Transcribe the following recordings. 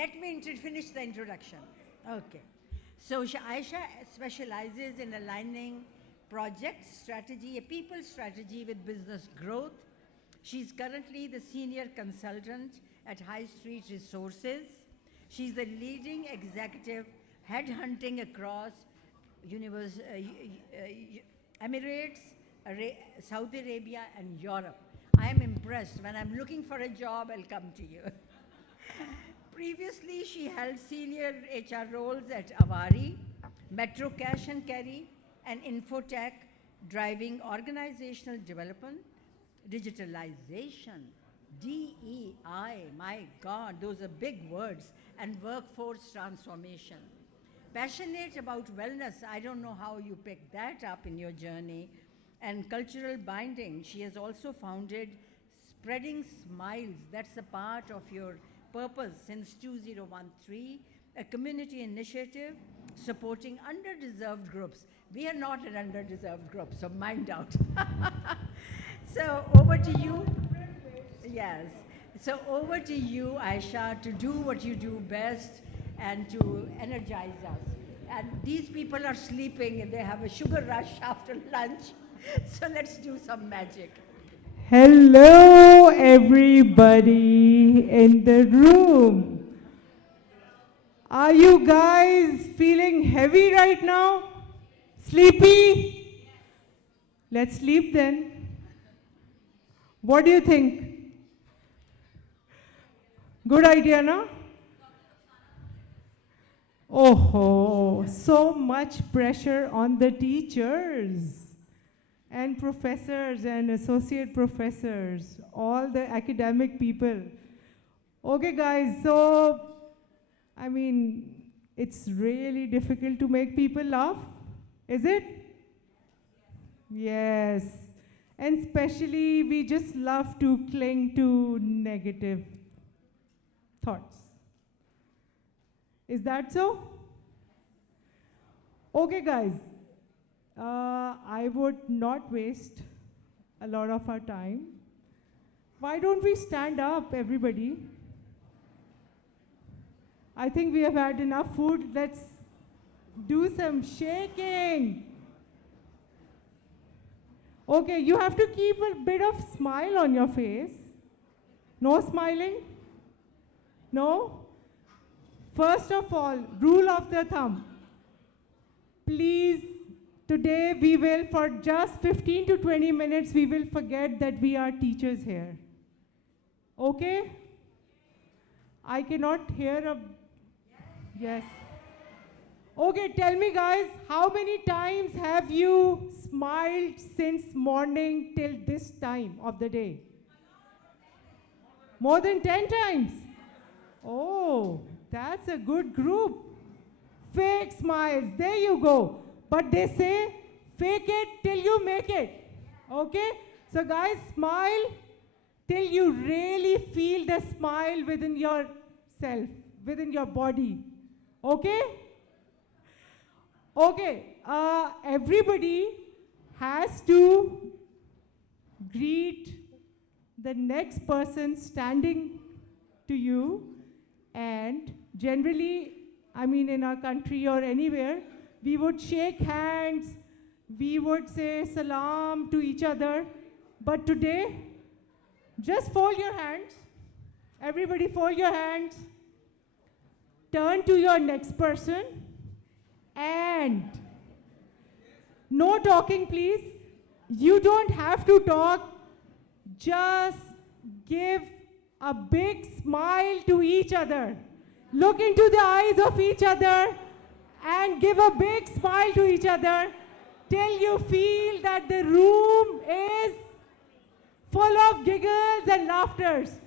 let me finish the introduction. Okay. So Ayesha specializes in aligning project strategy, a people strategy with business growth. She's currently the senior consultant at High Street Resources. She's the leading executive headhunting across Emirates, Saudi Arabia, and Europe. I am impressed. When I'm looking for a job, I'll come to you. Previously, she held senior HR roles at Avari, Metro Cash and Carry, and Infotech, driving organizational development, digitalization, DEI, my God, those are big words, and workforce transformation. Passionate about wellness, I don't know how you picked that up in your journey, and cultural binding. She has also founded Spreading Smiles, that's a part of your purpose since 2013, a community initiative supporting underdeserved groups. We are not an underdeserved group, so mind out. So over to you. Yes. So over to you, Ayesha, to do what you do best and to energize us. And these people are sleeping and they have a sugar rush after lunch. So let's do some magic. Hello, everybody in the room. Are you guys feeling heavy right now? Sleepy? Let's sleep then. What do you think? Good idea, no? Oh, so much pressure on the teachers and professors and associate professors, all the academic people. Okay guys, so, I mean, it's really difficult to make people laugh, is it? Yes, and especially we just love to cling to negative thoughts. Is that so? Okay guys. I would not waste a lot of our time. Why don't we stand up, everybody? I think we have had enough food. Let's do some shaking. Okay, you have to keep a bit of smile on your face. No smiling? No? First of all, rule of the thumb. Please, today we will, for just 15 to 20 minutes, we will forget that we are teachers here. Okay? I cannot hear a... Yes. Okay, tell me guys, how many times have you smiled since morning till this time of the day? More than 10 times? Oh, that's a good group. Fake smiles, there you go. But they say, fake it till you make it. Okay? So guys, smile till you really feel the smile within yourself, within your body. Okay? Okay, everybody has to greet the next person standing to you, and generally, I mean in our country or anywhere, we would shake hands, we would say salam to each other, but today, just fold your hands. Everybody fold your hands. Turn to your next person and no talking, please. You don't have to talk. Just give a big smile to each other. Look into the eyes of each other and give a big smile to each other till you feel that the room is full of giggles and laughters.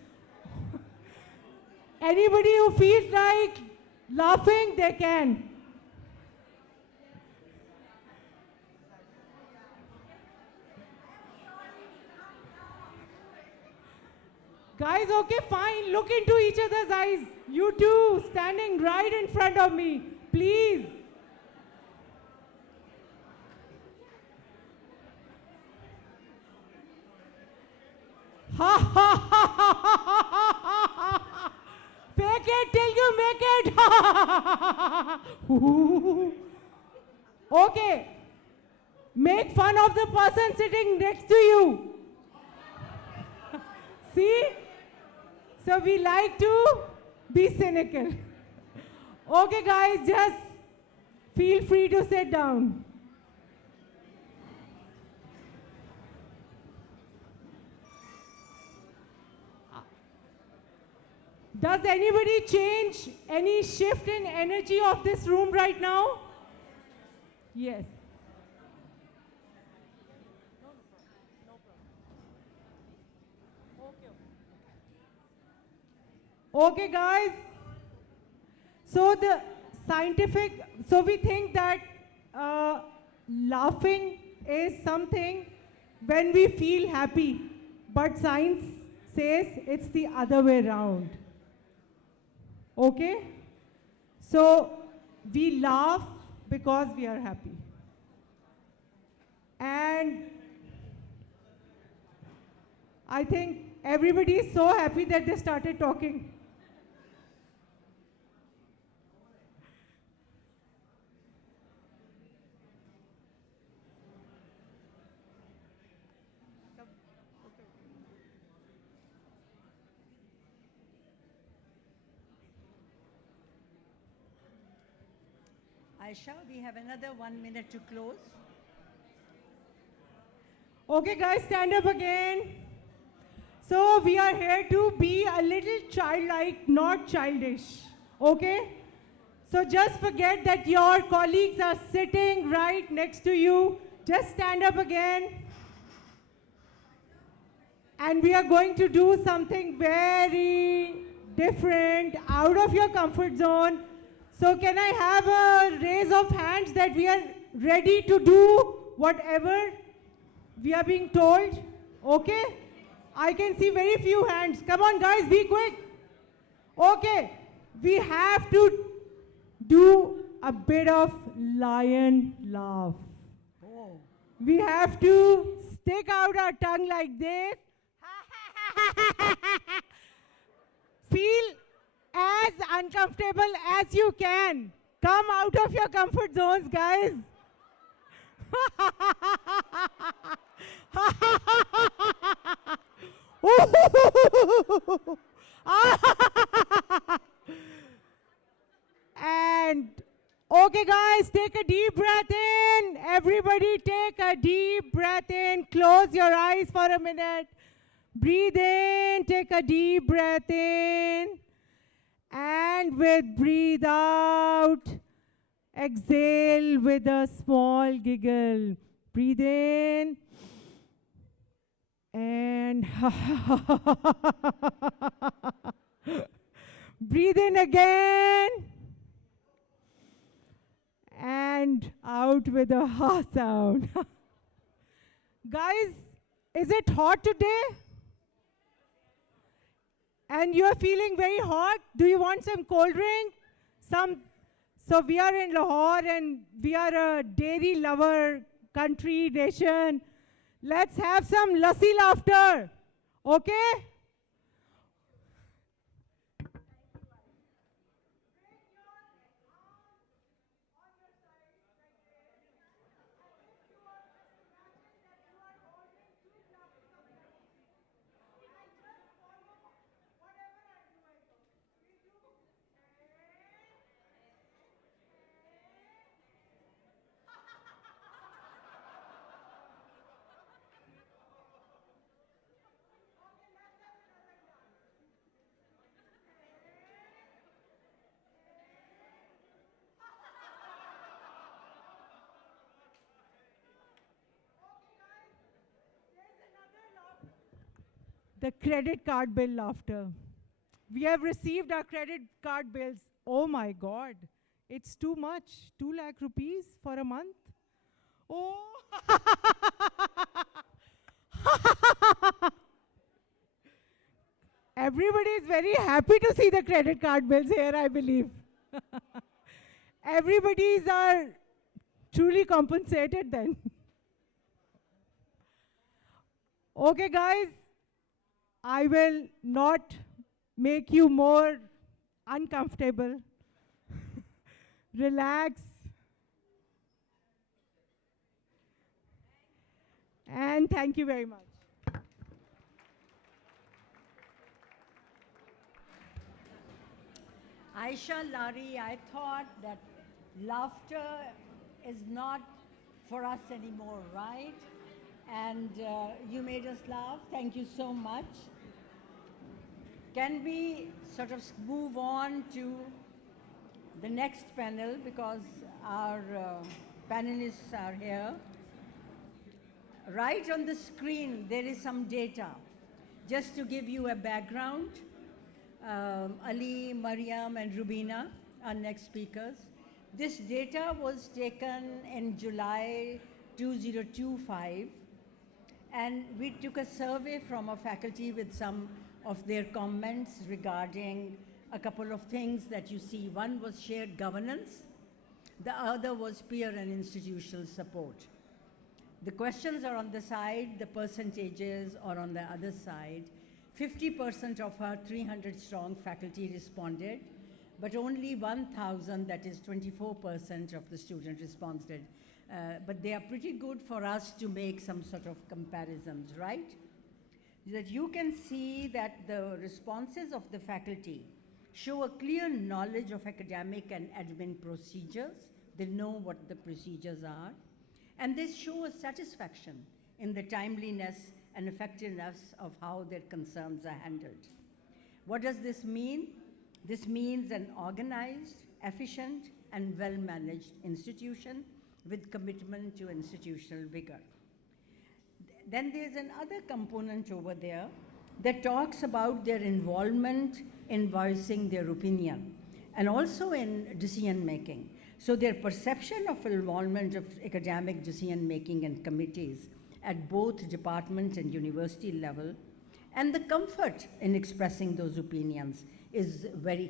Anybody who feels like laughing, they can. Guys, okay, fine. Look into each other's eyes. You two, standing right in front of me. Please. Ha ha ha ha ha ha ha ha. Fake it till you make Okay. Make fun of the person sitting next to you. See? So we like to be cynical. Okay, guys, just feel free to sit down. Does anybody change any shift in energy of this room right now? Yes. Okay, guys. So the so we think that laughing is something when we feel happy, but science says it's the other way around. Okay? So we laugh because we are happy. And I think everybody is so happy that they started talking. Ayesha, we have another 1 minute to close. Okay, guys, stand up again. So we are here to be a little childlike, not childish. Okay? So just forget that your colleagues are sitting right next to you. Just stand up again. And we are going to do something very different, out of your comfort zone. So can I have a raise of hands that we are ready to do whatever we are being told? Okay? I can see very few hands. Come on, guys, be quick. Okay. We have to do a bit of lion laugh. Oh. We have to stick out our tongue like this. Feel as uncomfortable as you can. Come out of your comfort zones, guys. And okay, guys, take a deep breath in. Everybody take a deep breath in. Close your eyes for a minute. Breathe in, take a deep breath in. And with breathe out, exhale with a small giggle. Breathe in. And breathe in again. And out with a ha sound. Guys, is it hot today? And you are feeling very hot? Do you want some cold drink? So we are in Lahore and we are a dairy lover country, nation. Let's have some lassi laughter. Okay? The credit card bill laughter. We have received our credit card bills. Oh my God, it's too much. 2 lakh rupees for a month. Oh. Everybody is very happy to see the credit card bills here, I believe. Everybody's are truly compensated then. Okay, guys. I will not make you more uncomfortable. relax, and thank you very much. Ayesha, Lari, I thought that laughter is not for us anymore, right? And you made us laugh. Thank you so much. Can we sort of move on to the next panel because our panelists are here? Right on the screen, there is some data. Just to give you a background, Ali, Mariam, and Rubina are next speakers. This data was taken in July 2025, and we took a survey from our faculty with some of their comments regarding a couple of things that you see. One was shared governance, the other was peer and institutional support. The questions are on the side, the percentages are on the other side. 50% of our 300 strong faculty responded, but only 1,000, that is 24% of the students responded. But they are pretty good for us to make some sort of comparisons, right? That you can see that the responses of the faculty show a clear knowledge of academic and admin procedures. They know what the procedures are. And they show a satisfaction in the timeliness and effectiveness of how their concerns are handled. What does this mean? This means an organized, efficient, and well-managed institution with commitment to institutional rigor. Then there's another component over there that talks about their involvement in voicing their opinion and also in decision making. So their perception of involvement of academic decision making and committees at both department and university level, and the comfort in expressing those opinions is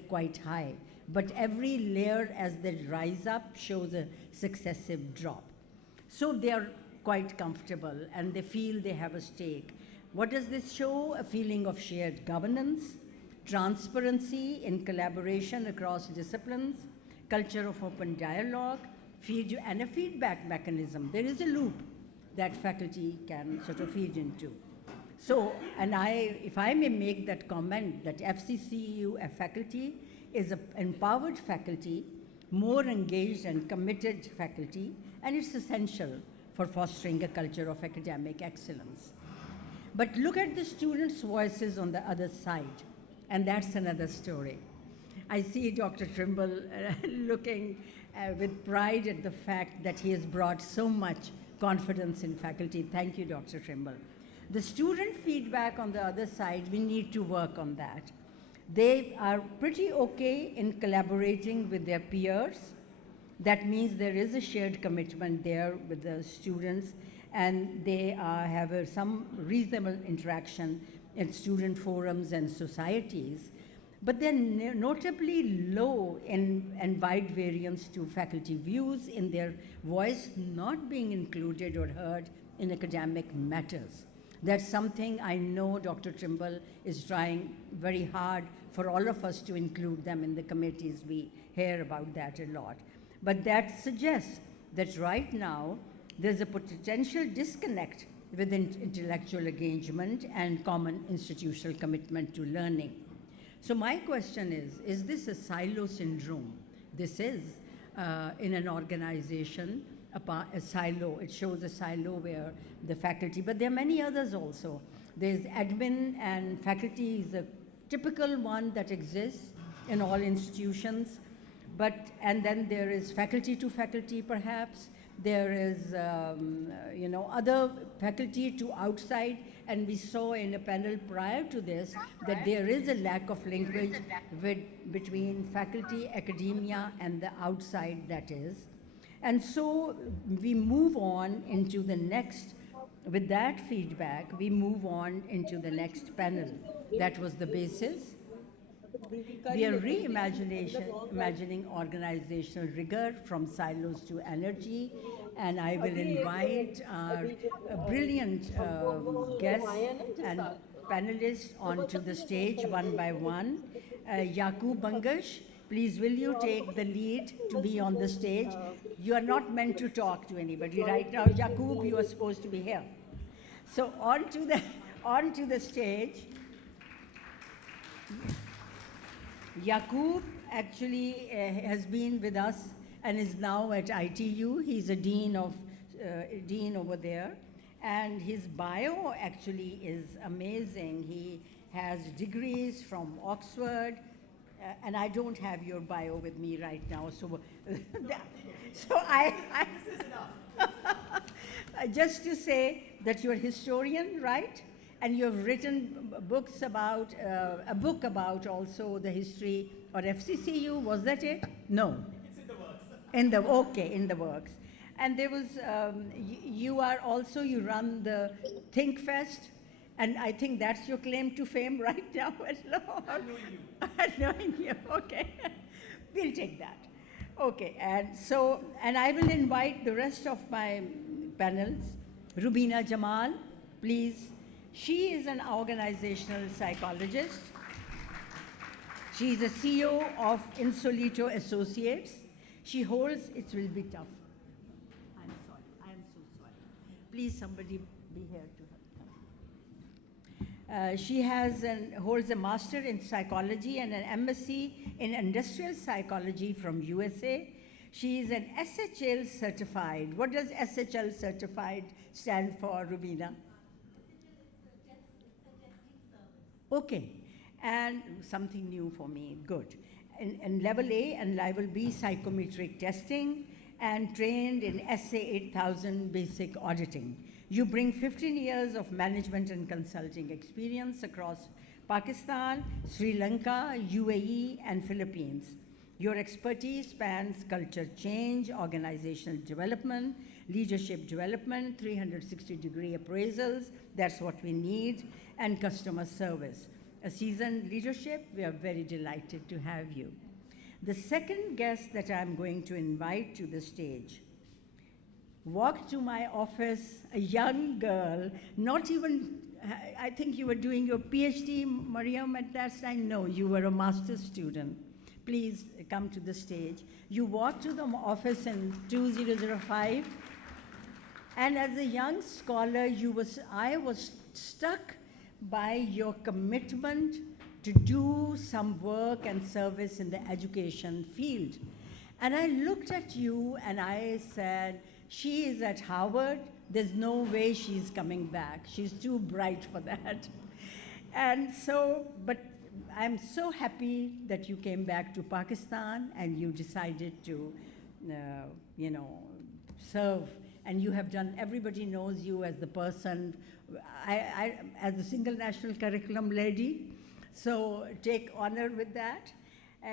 quite high. But every layer as they rise up shows a successive drop. So they are quite comfortable and they feel they have a stake. What does this show? A feeling of shared governance, transparency in collaboration across disciplines, culture of open dialogue, and a feedback mechanism. There is a loop that faculty can sort of feed into. So, and if I may make that comment, that FCCU faculty is an empowered faculty, more engaged and committed faculty, and it's essential for fostering a culture of academic excellence. But look at the students' voices on the other side, and that's another story. I see Dr. Trimble looking with pride at the fact that he has brought so much confidence in faculty. Thank you, Dr. Trimble. The student feedback on the other side, we need to work on that. They are pretty okay in collaborating with their peers. That means there is a shared commitment there with the students, and they have some reasonable interaction in student forums and societies. But they're notably low in wide variance to faculty views in their voice not being included or heard in academic matters. That's something I know Dr. Trimble is trying very hard for all of us to include them in the committees. We hear about that a lot. But that suggests that right now there's a potential disconnect within intellectual engagement and common institutional commitment to learning. So my question is this a silo syndrome? This is, in an organization, a silo. It shows a silo where the faculty, but there are many others also. There's admin, and faculty is a typical one that exists in all institutions. And then there is faculty to faculty, perhaps. There is, other faculty to outside, and we saw in a panel prior to this that there is a lack of linkage between faculty, academia, and the outside, that is. And so we move on into the next, with that feedback, we move on into the next panel. That was the basis. We are reimagining organizational rigor from silos to energy, and I will invite our brilliant guests and panelists onto the stage one by one. Yaqoob, Bangash, Please, will you take the lead to be on the stage? You are not meant to talk to anybody right now. Yaqoob, you are supposed to be here. So on to the stage. Yaqoob actually has been with us and is now at ITU. He's a dean over there. And his bio actually is amazing. He has degrees from Oxford, and I don't have your bio with me right now, so just to say that you're a historian, right? And you've written books about, a book about also the history, or FCCU, was that it? No. It's in the works. In the works. And there was, you run the Think Fest, and I think that's your claim to fame right now at law. Knowing you, okay. We'll take that. Okay, and I will invite the rest of my panels. Rubina Jamal, please. She is an organizational psychologist. She is a CEO of Insolito Associates. She holds, it will be tough. I'm sorry, I am so sorry. Please, somebody be here to her. She holds a master in psychology and an MSc in industrial psychology from USA. She is an SHL certified. What does SHL certified stand for, Rubina? Okay, and something new for me, good. And level A and level B psychometric testing, and trained in SA 8000 basic auditing. You bring 15 years of management and consulting experience across Pakistan, Sri Lanka, UAE, and Philippines. Your expertise spans culture change, organizational development, leadership development, 360-degree appraisals, that's what we need, and customer service. A seasoned leadership, we are very delighted to have you. The second guest that I'm going to invite to the stage walked to my office, a young girl, not even, I think you were doing your PhD, Mariam, at that time? No, you were a master's student. Please come to the stage. You walked to the office in 2005, and as a young scholar, I was struck by your commitment to do some work and service in the education field. And I looked at you and I said, she is at Harvard, there's no way she's coming back. She's too bright for that. And so, but I'm so happy that you came back to Pakistan and you decided to, serve. And you have done, everybody knows you as the person, as the single national curriculum lady. So take honor with that.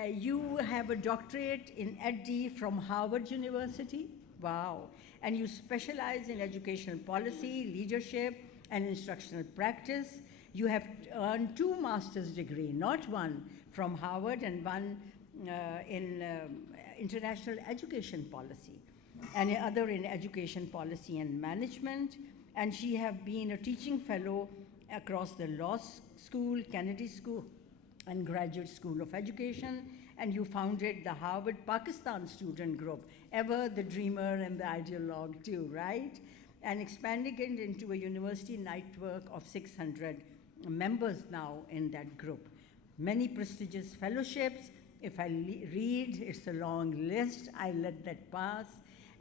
You have a doctorate in EdD from Harvard University. Wow. And you specialize in educational policy, leadership, and instructional practice. You have earned 2 master's degrees, not one from Harvard and one in international education policy, and other in education policy and management. And she have been a teaching fellow across the law school, Kennedy School, and Graduate School of Education. And you founded the Harvard Pakistan Student Group, ever the dreamer and the ideologue too, right? And expanding it into a university network of 600 members now in that group. Many prestigious fellowships. If I read, it's a long list, I let that pass.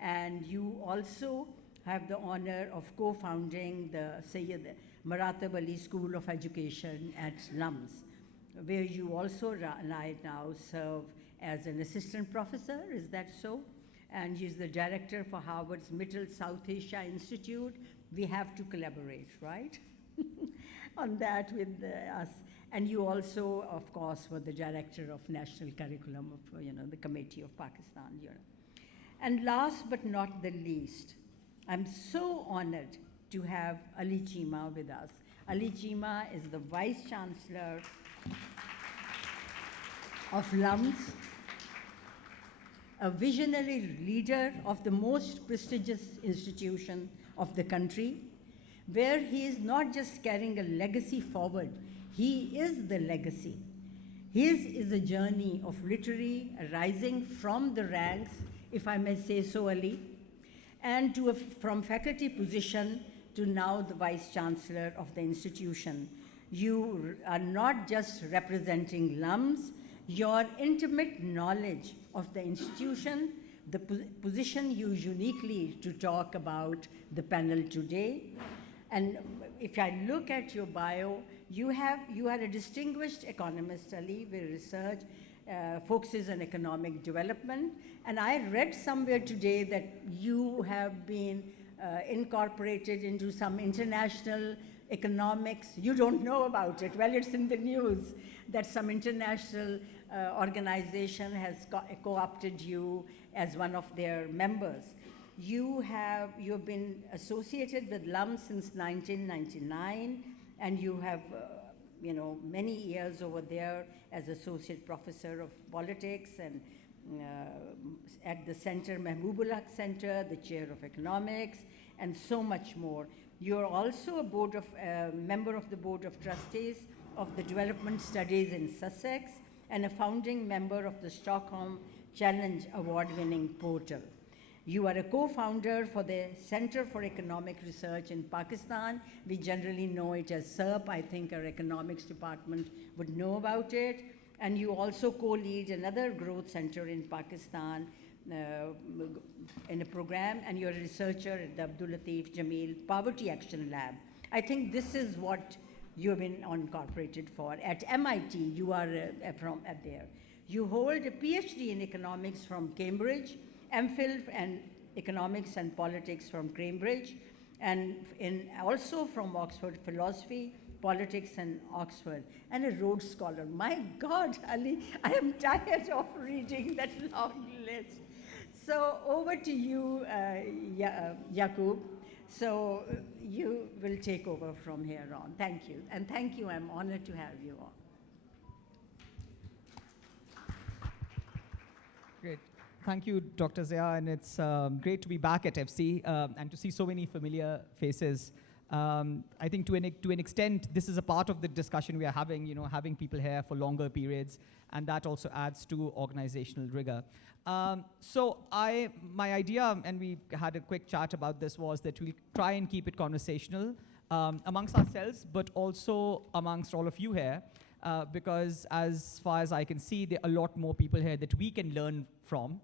And you also have the honor of co-founding the Sayyid Maratab Ali School of Education at LUMS, where you also right now serve as an assistant professor, is that so? And he's the director for Harvard's Middle South Asia Institute. We have to collaborate, right? On that with us. And you also, of course, were the director of National Curriculum of, the Committee of Pakistan, And last but not the least, I'm so honored to have Ali Chima with us. Ali Chima is the Vice Chancellor of LUMS, a visionary leader of the most prestigious institution of the country, where he is not just carrying a legacy forward, he is the legacy. His is a journey of literary rising from the ranks, if I may say so, Ali, and from faculty position to now the Vice Chancellor of the institution. You are not just representing LUMS, your intimate knowledge of the institution, the position you uniquely to talk about the panel today. And if I look at your bio, you are a distinguished economist, Ali, where research focuses on economic development. And I read somewhere today that you have been incorporated into some international economics. You don't know about it. Well, it's in the news that some international organization has co-opted you as one of their members. You have been associated with LUMS since 1999, and you have many years over there as associate professor of politics and at the center, Mehbooballah Center, the chair of economics, and so much more. You're also a member of the board of trustees of the Development Studies in Sussex and a founding member of the Stockholm Challenge Award-winning portal. You are a co-founder for the Center for Economic Research in Pakistan. We generally know it as SERP. I think our economics department would know about it. And you also co-lead another growth center in Pakistan in a program, and you're a researcher at the Abdul Latif Jameel Poverty Action Lab. I think this is what you've been incorporated for. At MIT, you are from there. You hold a PhD in economics from Cambridge, MPhil and economics and politics from Cambridge, and also from Oxford Philosophy, Politics and Oxford, and a Rhodes Scholar. My God, Ali, I am tired of reading that long list. So over to you, Yaqoob. So you will take over from here on. Thank you. And thank you. I'm honored to have you on. Great. Thank you, Dr. Zia, and it's great to be back at FC and to see so many familiar faces. I think to an extent, this is a part of the discussion we are having, having people here for longer periods, and that also adds to organizational rigor. So my idea, and we had a quick chat about this, was that we'll try and keep it conversational amongst ourselves, but also amongst all of you here, because as far as I can see, there are a lot more people here that we can learn from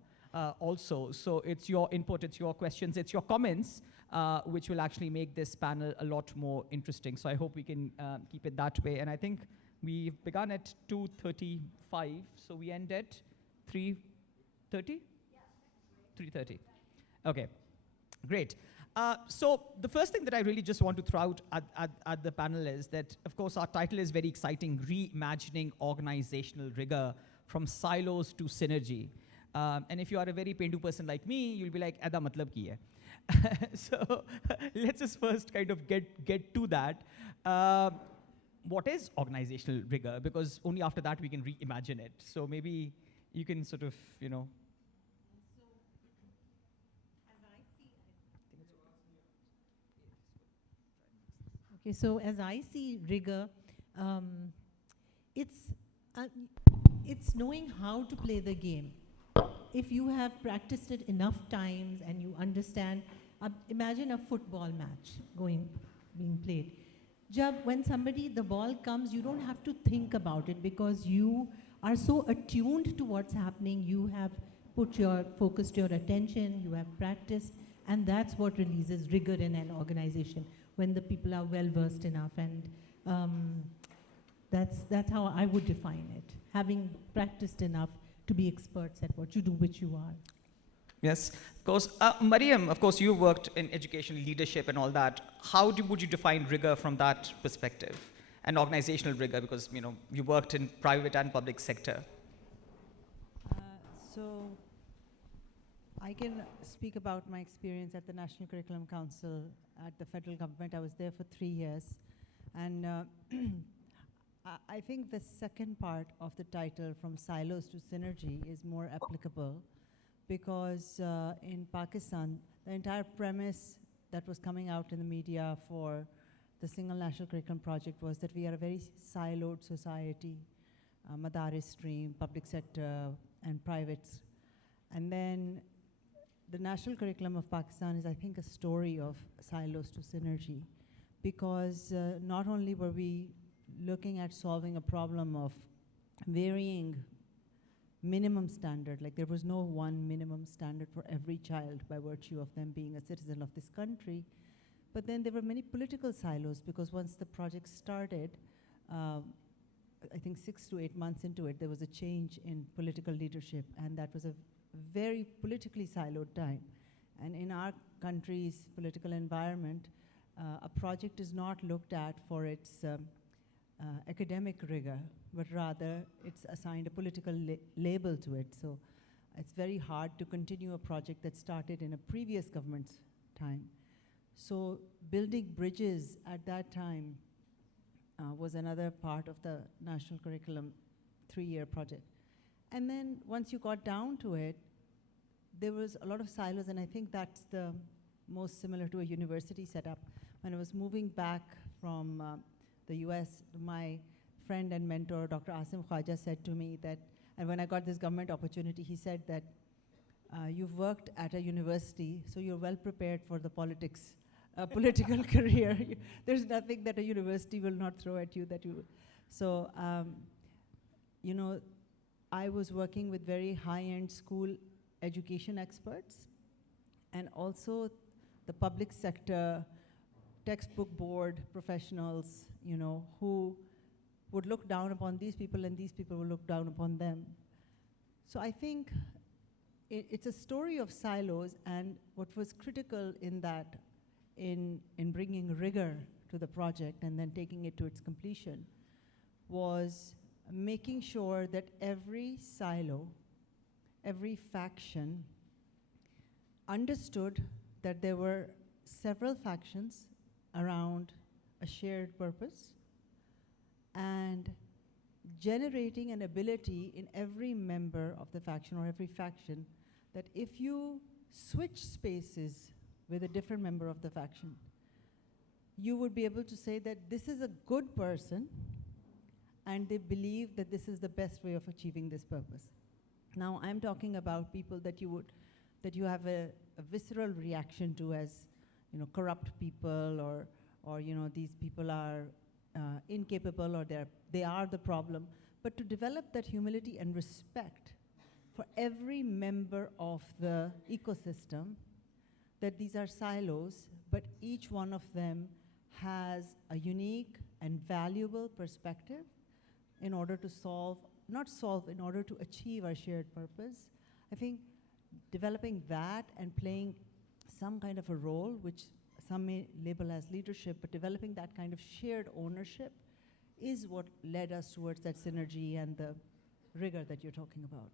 also. So it's your input, it's your questions, it's your comments, which will actually make this panel a lot more interesting. So I hope we can keep it that way. And I think we've begun at 2:35, so we end at 3:30? Yeah. 3:30. Okay, great. So the first thing that I really just want to throw out at the panel is that, of course, our title is very exciting, Reimagining Organizational Rigor from Silos to Synergy. And if you are a very Pendu person like me, you'll be like, "Eda matlab ki hai?" So let's just first kind of get to that. What is organizational rigor? Because only after that we can reimagine it. So maybe you can sort of, Okay, so as I see rigor, it's knowing how to play the game. If you have practiced it enough times and you understand, imagine a football match being played. When the ball comes, you don't have to think about it because you are so attuned to what's happening. You have focused your attention, you have practiced, and that's what releases rigor in an organization, when the people are well versed enough. And that's how I would define it, having practiced enough to be experts at what you do, which you are. Yes, of course. Mariam, of course, you worked in education, leadership and all that. How would you define rigor from that perspective? And organizational rigor, because you worked in private and public sector. So I can speak about my experience at the National Curriculum Council at the federal government. I was there for 3 years. And I think the second part of the title, From Silos to Synergy, is more applicable because in Pakistan, the entire premise that was coming out in the media for the Single National Curriculum Project was that we are a very siloed society. Madaris stream, public sector, and privates. And then the national curriculum of Pakistan is, I think, a story of silos to synergy, because not only were we looking at solving a problem of varying minimum standard, like there was no one minimum standard for every child by virtue of them being a citizen of this country, but then there were many political silos, because once the project started, I think 6 to 8 months into it, there was a change in political leadership, and that was a very politically siloed time. And in our country's political environment, a project is not looked at for its academic rigor, but rather it's assigned a political label to it. So it's very hard to continue a project that started in a previous government's time. So building bridges at that time was another part of the national curriculum 3-year project. And then once you got down to it, there was a lot of silos, and I think that's the most similar to a university setup. When I was moving back from the US, my friend and mentor, Dr. Asim Khwaja, said to me that, and when I got this government opportunity, he said that you've worked at a university, so you're well prepared for the politics, political career. There's nothing that a university will not throw at you that you, so, you know, I was working with very high-end school education experts, and also the public sector textbook board professionals, you know, who would look down upon these people, and these people would look down upon them. So I think it's a story of silos, and what was critical in that, in bringing rigor to the project and then taking it to its completion, was making sure that every silo, every faction understood that there were several factions around a shared purpose, and generating an ability in every member of the faction or every faction that if you switch spaces with a different member of the faction, you would be able to say that this is a good person and they believe that this is the best way of achieving this purpose. Now I'm talking about people that you have a visceral reaction to as, you know, corrupt people, or you know, these people are incapable, or they are the problem. But to develop that humility and respect for every member of the ecosystem, that these are silos, but each one of them has a unique and valuable perspective in order to in order to achieve our shared purpose. I think developing that and playing some kind of a role, which some may label as leadership, but developing that kind of shared ownership is what led us towards that synergy and the rigor that you're talking about.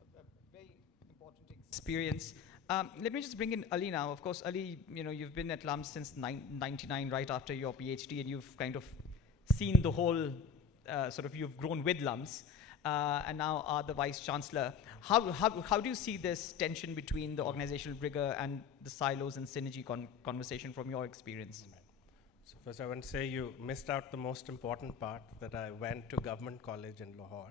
A very important experience. Let me just bring in Ali now. Of course, Ali, you know, you've been at LUMS since 99, right after your PhD, and you've kind of seen the whole, you've grown with LUMS, and now are the Vice Chancellor. How do you see this tension between the organizational rigor and the silos and synergy conversation from your experience? So first I want to say you missed out the most important part, that I went to government college in Lahore.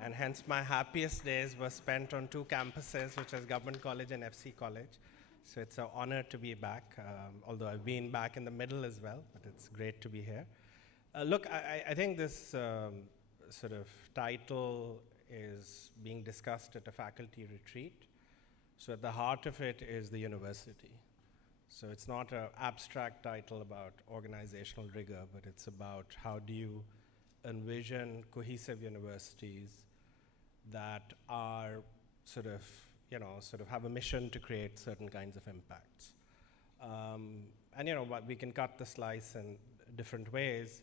And hence my happiest days were spent on 2 campuses, which is Government College and FC College. So it's an honor to be back, although I've been back in the middle as well, but it's great to be here. Look, I think this sort of title is being discussed at a faculty retreat. So at the heart of it is the university. So it's not an abstract title about organizational rigor, but it's about how do you envision cohesive universities that are sort of have a mission to create certain kinds of impacts. And you know, we can cut the slice in different ways,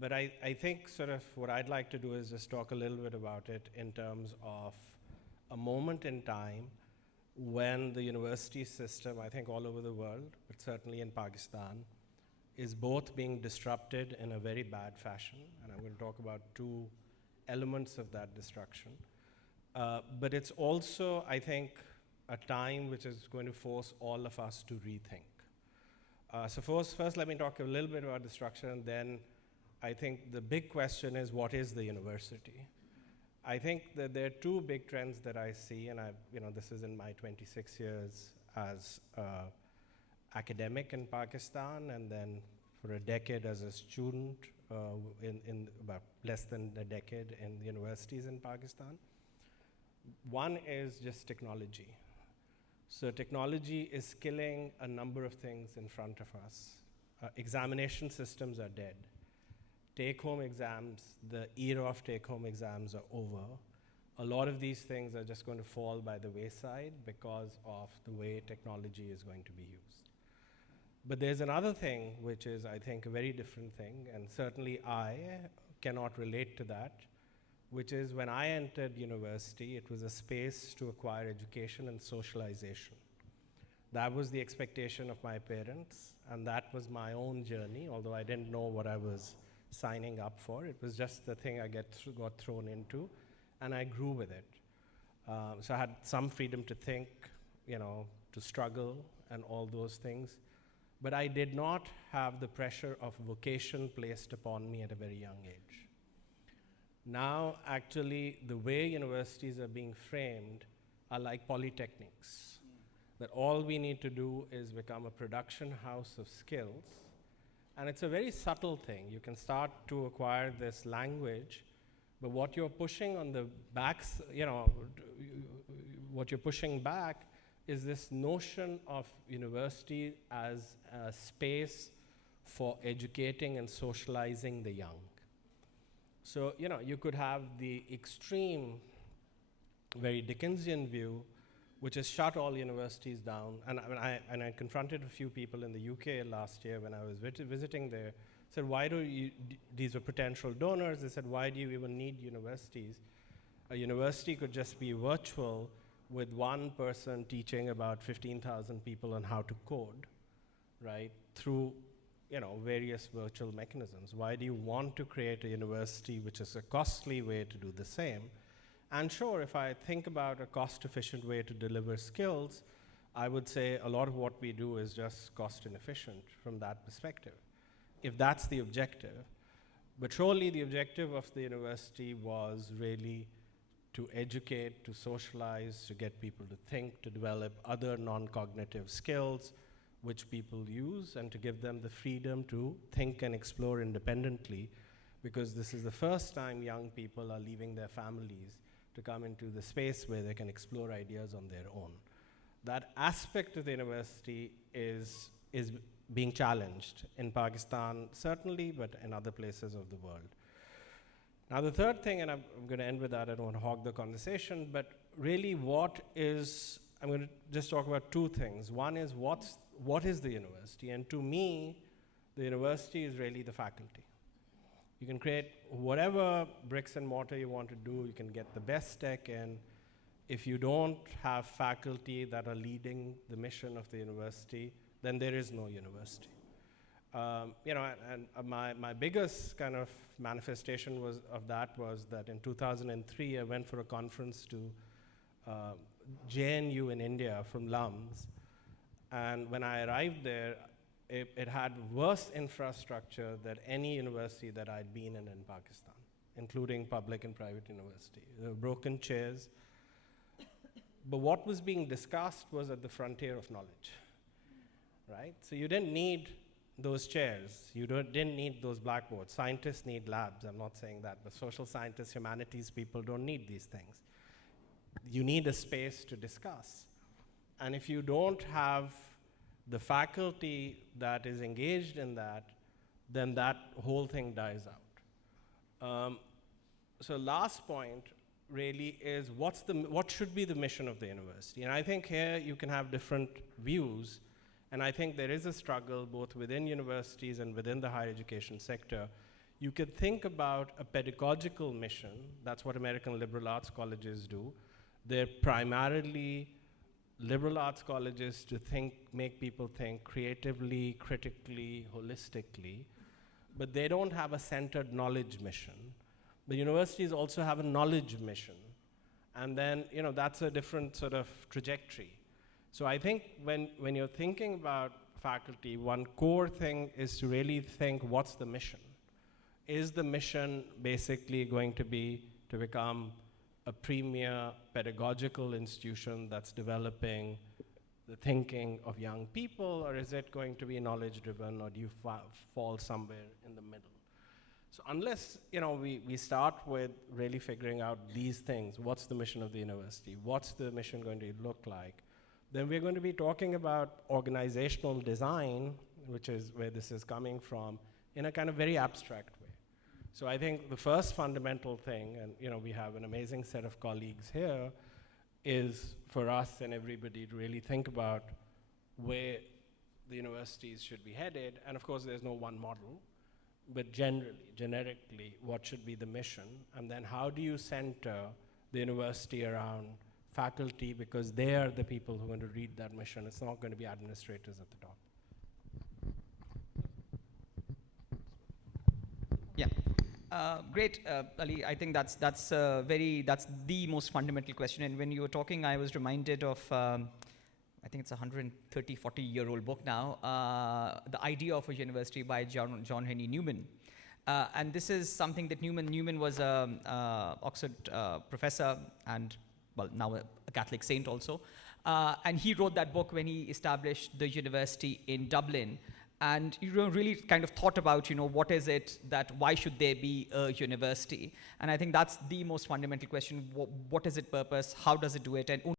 but I think sort of what I'd like to do is just talk a little bit about it in terms of a moment in time when the university system, I think all over the world, but certainly in Pakistan, is both being disrupted in a very bad fashion, and I'm going to talk about 2 elements of that destruction. But it's also, I think, a time which is going to force all of us to rethink. So first let me talk a little bit about destruction, and then I think the big question is, what is the university? I think that there are two big trends that I see, and this is in my 26 years as academic in Pakistan, and then for a decade as a student in about less than a decade in the universities in Pakistan. One is just technology. So technology is killing a number of things in front of us. Examination systems are dead. Take-home exams, the era of take-home exams are over. A lot of these things are just going to fall by the wayside because of the way technology is going to be used. But there's another thing, which is, I think, a very different thing, and certainly I cannot relate to that, which is when I entered university, it was a space to acquire education and socialization. That was the expectation of my parents, and that was my own journey, although I didn't know what I was signing up for. It was just the thing I got thrown into, and I grew with it. So I had some freedom to think, to struggle and all those things, but I did not have the pressure of vocation placed upon me at a very young age. Now, actually, the way universities are being framed are like polytechnics, that all we need to do is become a production house of skills. And it's a very subtle thing. You can start to acquire this language, but what you're pushing on the backs, what you're pushing back is this notion of university as a space for educating and socializing the young. So, you could have the extreme, very Dickensian view, which has shut all universities down. And I confronted a few people in the UK last year when I was visiting there. Said, why do you, these were potential donors, they said, why do you even need universities? A university could just be virtual with one person teaching about 15,000 people on how to code, right, through various virtual mechanisms. Why do you want to create a university which is a costly way to do the same? And sure, if I think about a cost-efficient way to deliver skills, I would say a lot of what we do is just cost inefficient from that perspective, if that's the objective. But surely the objective of the university was really to educate, to socialize, to get people to think, to develop other non-cognitive skills which people use, and to give them the freedom to think and explore independently, because this is the first time young people are leaving their families to come into the space where they can explore ideas on their own. That aspect of the university is being challenged in Pakistan, certainly, but in other places of the world. Now, the third thing, and I'm going to end with that, I don't want to hog the conversation, but really I'm going to just talk about two things. One is what is the university? And to me, the university is really the faculty. You can create whatever bricks and mortar you want to do. You can get the best tech in. If you don't have faculty that are leading the mission of the university, then there is no university. My biggest kind of manifestation of that was that in 2003, I went for a conference to JNU in India from LUMS. And when I arrived there, it had worse infrastructure than any university that I'd been in Pakistan, including public and private university. There were broken chairs. But what was being discussed was at the frontier of knowledge, right? So you didn't need those chairs. You didn't need those blackboards. Scientists need labs. I'm not saying that, but social scientists, humanities people don't need these things. You need a space to discuss. And if you don't have the faculty that is engaged in that, then that whole thing dies out. So last point really is what should be the mission of the university? And I think here you can have different views, and I think there is a struggle both within universities and within the higher education sector. You could think about a pedagogical mission. That's what American liberal arts colleges do. They're primarily liberal arts colleges to make people think creatively, critically, holistically, but they don't have a centered knowledge mission. The universities also have a knowledge mission, and then that's a different sort of trajectory. So I think when you're thinking about faculty, one core thing is to really think what's the mission. is the mission basically going to be to become a premier pedagogical institution that's developing the thinking of young people, or is it going to be knowledge driven, or do you fall somewhere in the middle? So unless we start with really figuring out these things, what's the mission of the university, what's the mission going to look like, then we're going to be talking about organizational design, which is where this is coming from, in a kind of very abstract way. So I think the first fundamental thing, and we have an amazing set of colleagues here, is for us and everybody to really think about where the universities should be headed. And of course, there's no one model, but generically, what should be the mission? And then how do you center the university around faculty, because they are the people who are going to read that mission. It's not going to be administrators at the top. Yeah. Great, Ali. I think that's the most fundamental question. And when you were talking, I was reminded of, I think it's a 40-year-old book now, The Idea of a University by John Henry Newman. And this is something that Newman was an Oxford professor and, well, now a Catholic saint also. And he wrote that book when he established the university in Dublin. And he really kind of thought about, what is it why should there be a university? And I think that's the most fundamental question. What is its purpose? How does it do it? And